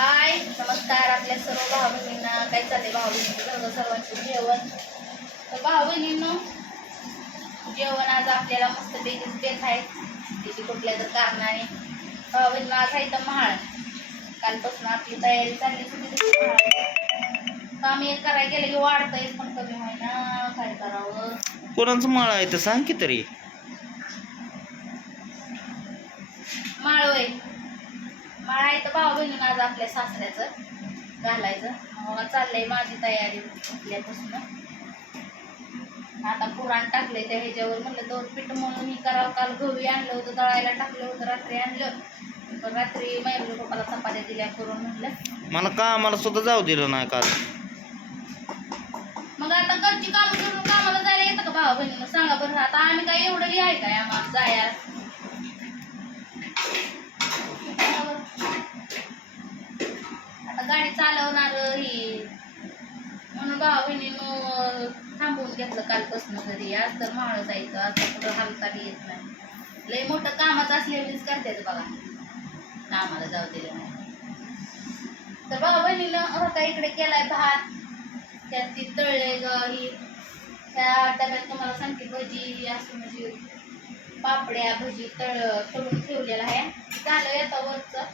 हाय नमस्कार आपल्या सर्व भाऊ बहिणींना काय चाललंय भाऊ बहिणींचं सर्वांचं जेवण? तर भाऊ बहिणींनो जेवण आज आपल्याला मस्त पैकीच बेत आहे. तिची कुठल्या तर कारणाने. भाऊ बहिणींना आज आहे तर महाळ. कालपासून आपली तयारी चालली होती काम एक करायला गेलं की वाढतंय पण कमी होईना. काय करावं? कोणाचं माळ आहे तर सांग की तरी. माळ आहे तर भाऊ बहिणीनं आज आपल्या सासऱ्याचं घालायचं. मग चाललंय माझी तयारी उठल्यापासून आता पुराण टाकलंय त्या ह्याच्यावर म्हणलं दोन पीठ म्हणून मी करावं. काल गहू आणलं होतं दळायला टाकलं होतं रात्री आणलं. पण रात्री मैरू पप्पाला चपात्या दिल्या करून म्हणलं. मला कामाला सुद्धा जाऊ दिलं नाही काल. मग आता घरची कामं करून कामाला जायला येतं का भावा बहिणीनं? सांगा बरं आता आम्ही काय एवढं आहे काय आम्हाला जायला आता गाडी चालवणार ही म्हणून भावा बहिणीनं थांबवून घेतलं कालपासून आज तर मावळं जायचं आज कुठं हालता येत नाही. लय मोठं कामाचं असल्यावरच करतात बघा. कामाला जाऊ दिलं नाही. तर बघा बहिणीनं होता इकडे केलाय भात. त्यात ती तळले ग ही. त्या डब्यात तुम्हाला सांगते भजी असं म्हणजे पापड्या भजी तळ तळून ठेवलेलं आहे. झालं येतं वरचं.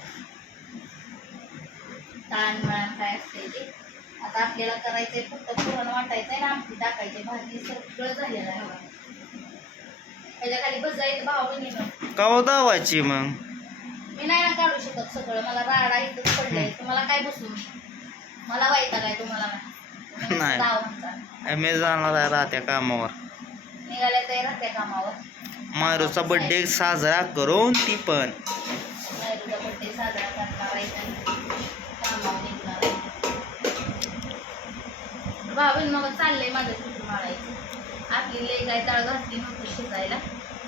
ताण मळण काय असते ते. आता आपल्याला करायचंय फक्त पुरण वाटायचंय ना आमटी टाकायची. भाजी सगळं झालेलं आहे. बघा. त्याच्याखाली भजायचं भाव बहिणीनं. काव दावायची मग? मी नाही ना काढू शकत सगळं. मला राडा इथंच पडलंय. तुम्हाला काय बसू मला वाईटा काय तुम्हाला नाही. मी जाणार आहे राहत्या कामावर. निघाल्या तर राहत्या कामावर. मायरूचा बड्डे साजरा करून ती पण. भावीन मग चाललंय माझं कुठून माळायचं आपली लई काय डाळ घातली नव्हती शिजायला.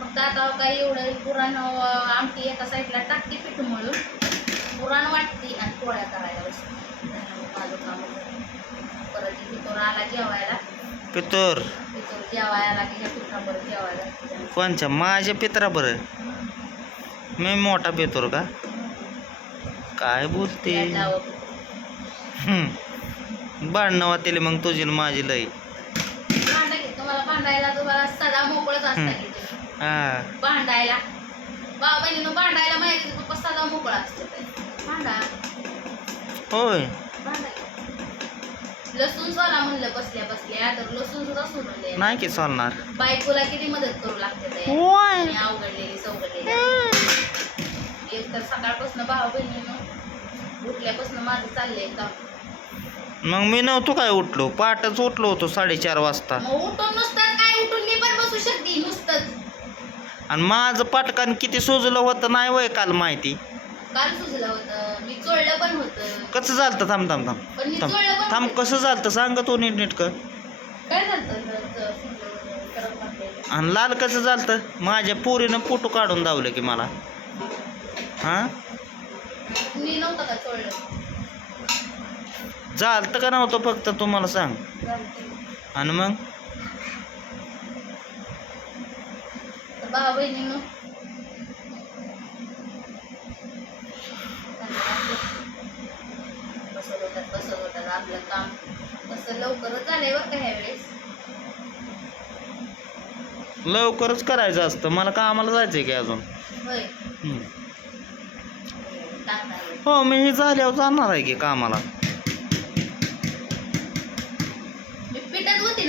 फक्त आता काय एवढं पुराण आमटी एका साईडला टाकते पीठ मळून पुराण वाटते आणि पोळ्या करायला बसते. माझं काम. परत पितोर आला जेवायला. पितर. पितोर जेवायला की ह्या पिठावर जेवायला. कोणच्या? माझ्या पित्रा बरं मी मोठा पितोर का? काय बोलते? हम्म. भांडणं वाटेली मग तुझी न माझी लई. भांडा घे तुम्हाला भांडायला तुम्हाला सदा मोकळच असता हम्म. की तुम्ही हा. भांडायला. भाऊ बहिणीनं भांडायला माहिती पप्पा सदा मोकळा असतो ते. भांडा. होय. भांडा घे. लसूण सोला म्हणलं बसल्या बसल्या. तर लसूण सुद्धा सोडले नाही की चालणार बायकोला किती मदत करू लागते ते. होय. आणि अवघडलेली सवघडलेली. एक तर सकाळपासून भाऊ बहिणीनं उठल्यापासून माझं चाललंय काम. मग मी नव्हतो काय उठलो. पाटच उठलो होतो साडेचार वाजता. मग उठून नुसतं काय उठून मी पण बसू शकते नुसतंच. आणि माझं पाटकान किती सुजलं होतं नाही वय काल माहिती? काल सुचलं होतं. मी चोळलं पण होतं. कसं झालं थांब थांब थांब. पण मी थांब. चोळलं पण थांब होतं. कसं झालं सांग तो नीट नीटकं काय झालं आणि लाल कसं झालं माझ्या पोरीनं फोटो काढून दावलं की मला. हां? मी नव्हतं का चोळलं? झालं का नव्हतं फक्त? तुम्हाला सांग. आणि मग? आपलं काम. तसं लवकरच झालंय बरं का ह्यावेळेस. लवकरच करायचं असतं. मला कामाला जायचंय की अजून? होय. हम्म. हो मी हे झाल्यावर जाणार आहे की कामाला मी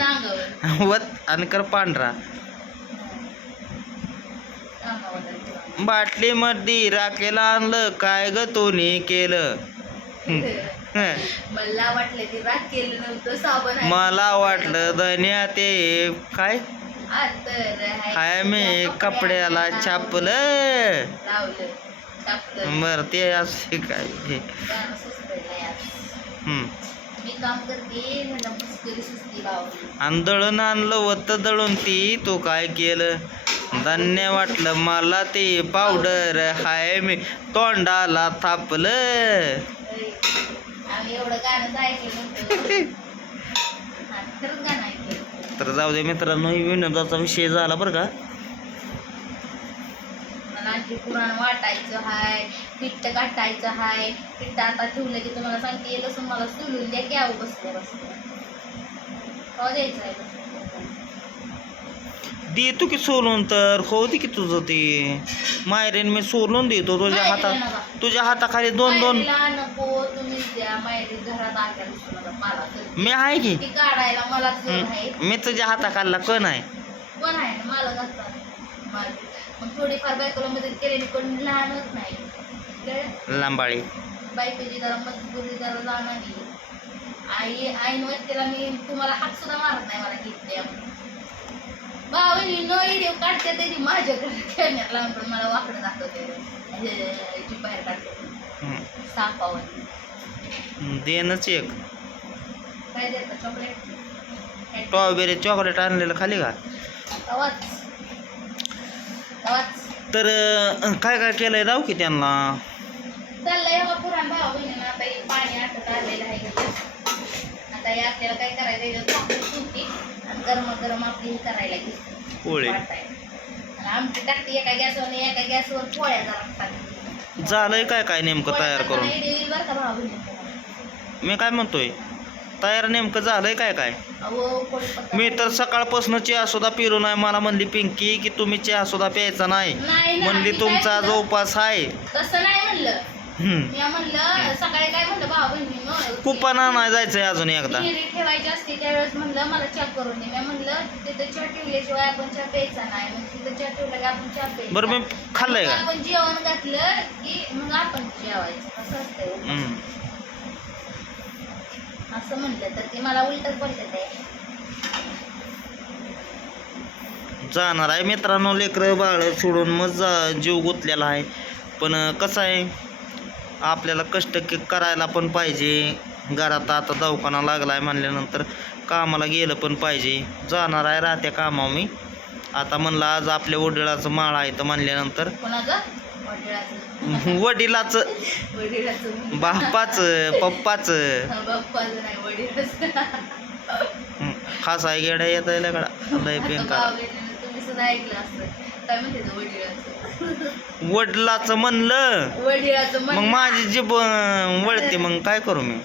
अंगावर वत आणि कर पांढरा अंगावर आहे. बाटलीमध्ये राखेला आणलं काय ग तोने केलं हं. मला वाटलं राग केलं नव्हतं साबण आहे. मला वाटलं धन्या ते काय आतर आहे. हाय मी कपड्याला छापलं लावलं बर ते असे काय हे. गाणं सुचतंय आज. हं. मी काम करते मला मुस्करी सुचती बावली आणि दळण आणलं होत दळून ती तू काय केलं? धान्य वाटलं मला ते पावडर. हाय मी तोंडाला थापलं. आम्ही एवढं गाणं ऐकलं नव्हतं. हा, खरंच गाणं ऐकलं तर जाऊ दे मित्रांनो विनोदाचा विषय झाला बरं का. आणखी पुराण वाटायचं हाय पिट्ट गाठायचं हाय. पिट्ट आता ठेवलं की तुम्हाला सांगते लसूण मला सोलून द्या की द्यायचं आहे लसूण? देतो की सोलून तर दे की तुझं ते. मायरेन मी सोलून देतो तुझ्या हातात. तुझ्या हाताखाली दोन दोन नको तुम्हीच द्या. घरात आल्या मी आहे की? ती काढायला मला आहे. मी तुझ्या हाताखालला कोण आहे? कोण आहे? मला मग थोडीफार बायकोला मदत केलेली पण लहानच नाही? लांबाळी. बायकोची जरा मजबुरी जरा जाणार नाही आई आईन व्यक्तीला मी तुम्हाला हात सुद्धा मारत नाही मला घेतले भावानी न व्हिडिओ काढते तरी माझ्याकडे कॅमेरा लावून पण मला वाकडं दाखवते. याची बाहेर काढते. हं, सापावर. देनच एक. काय देतं? चॉकलेट? स्ट्रॉबेरी चॉकलेट आणलेलं खाली का? तर अं, काय काय केलंय जाऊ की त्यांना चाललंय बघा पुराण भावा बहिणीनं आता हे पाणी आटत आलेलं आहे इथं. आता हे आपल्याला काय करायचं याच्यात भाकरी सुटली आणि गरम गरम आपली हे करायला घेतली पोळे वाटायला. आणि आमची टाकली एका गॅसवर आणि एका गॅसवर पोळ्या जरा टाकली. झालंय काय काय नेमकं पोळ्या तयार करून टाकताना इडली बरं का भावा बहिणीनं. मी काय म्हणतोय तयार नेमकं झालंय काय काय? मी तर सकाळपासून चहा सुद्धा पिलो नाही. मला म्हणली पिंकी की तुम्ही चहा सुद्धा प्यायचा नाही. म्हणली तुमचा? जो उपास आहे. कुपाना नाही जायचंय अजून एकदा. विहिरी ठेवायची असते त्यावेळेस म्हणलं मला चहा करून दे. मी म्हणलं तिथं चहा ठेवल्याशिवाय आपण चहा प्यायचा नाही. मग तिथं चहा ठेवला की आपण चहा प्यायचा. बरं मी खाल्लंय का? आपण जेवण घातलं की मग आपण जेवायचं. असं असतंय. हं. असं म्हणलं तर ते मला उलटच बोलतात आहे जाणार आहे मित्रांनो लेकरं बाळ सोडून मग जा जीव गुंतलेला आहे. पण कसं आहे आपल्याला कष्ट के- करायला पण पाहिजे. घरात आता दवाखाना लागला आहे म्हणल्यानंतर कामाला गेलं पण पाहिजे. जाणार आहे राहत्या कामावर मी. आता म्हणलं आज आपल्या वडिलाचं माळ आहे तर म्हणल्यानंतर कोणाचं? वडिलाचं. बापाचं पप्पाचं. हं, खास आहे गेड्या येत आहे. लय ते वडिलाचं? म्हणलं. मग माझी जीभ वळते मग काय करू मी?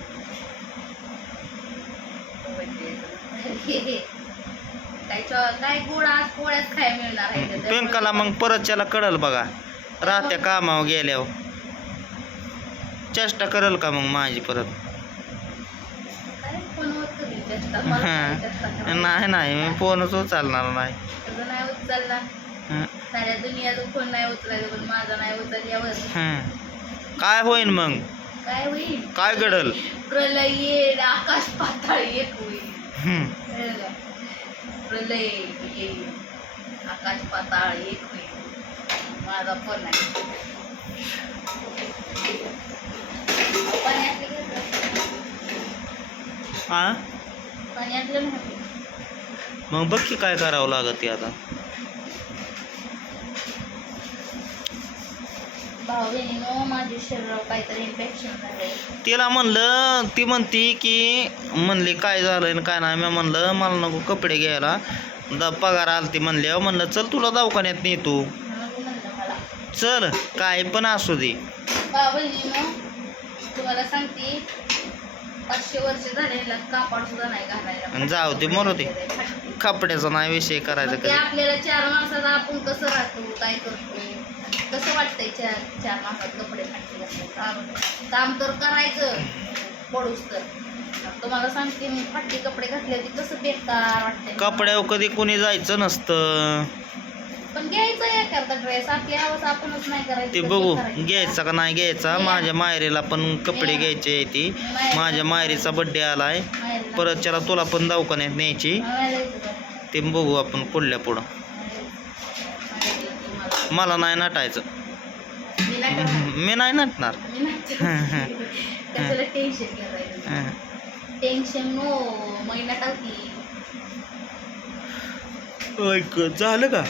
गोड. पिंकाला मग परतच्याला कळल बघा. राहत्या कामावर गेल्यावर. चेष्टा करल का मग माझी परत? नाही नाही मी फोनच उचलणार नाही. तुझं नाही उचलला साऱ्या दुनियाचा फोन नाही उचलायचा पण माझा नाही उचलल्यावर. काय होईन मग? काय होईल काय घडल? प्रलय येईल आकाश पाताळ एक होईल? प्रलय येईल आकाश पाताळ एक होईल. माझा फोन आहे हा? मग बघ की काय करावं लागत ते आता. तिला म्हणलं ती म्हणती की म्हणली काय झालं काय नाही. मी म्हणलं मला नको कपडे घ्यायला. द पगार आलती म्हणल्यावर म्हणलं चल तुला दवाखान्यात नेतो म्हणलं चल काय पण असू दे. बहिणीनं तुम्हाला सांगते पाचशे वर्ष झालेला कापड सुद्धा नाही घालायला. जाऊ दे, मरू दे. कपड्याचा नाही विषय करायचा ते आपल्याला चार माणसात आपण कसं राहतो काय करतो? कसं वाटतंय चार चार माणसात कपडे फाटले. काम तर करायचं पडूस तर. तुम्हाला सांगते मी फाटली कपडे घातले होते कसं बेकार वाटतंय. कपड्यावर कधी कोणी जायचं नसतं. पण घ्यायचं एखादा ड्रेस आपली हवस आपणच नाही करायची ते बघू. घ्यायचा का नाही घ्यायचा? माझ्या मायरीला पण कपडे घ्यायचे आहे ती. माझ्या मायरीचा बड्डे आलाय. माहेरला- परत त्याला तुला पण दवाखान्यात न्यायची. ते बघू आपण पुढल्या पुढं. मला नाही नटायचं. मी नाही करणार. मी नाही नटणार. मी नाही करणार. कशाला टेन्शन घ्यायचं हं. टेन्शन नो महिना टाकी ऐक झालं का?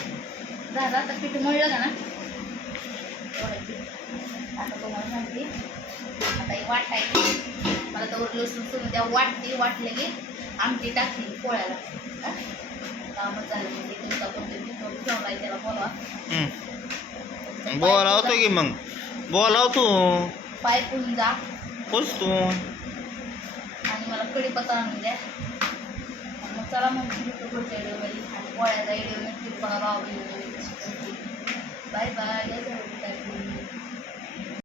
झालं आता पीठ मळलं का ना. आता तुम्हाला सांगते आता हे वाटायची मला तर लसूण सोडून त्या वाटते वाटले की आमटी टाकली पोळ्याला. हा? कामं झालं म्हणजे तुमचा कोणतरी ठेवलाय त्याला बोलवा. बोलावतो की मग? बोलावतो. पाय पुंजा होच तू आणि मला कढीपत्ता आणून द्या. आणि मग चला मग भेटू पुढच्या व्हिडिओमध्ये आणि पोळ्याचा व्हिडिओ नक्की बघा भाऊ बाय बाय.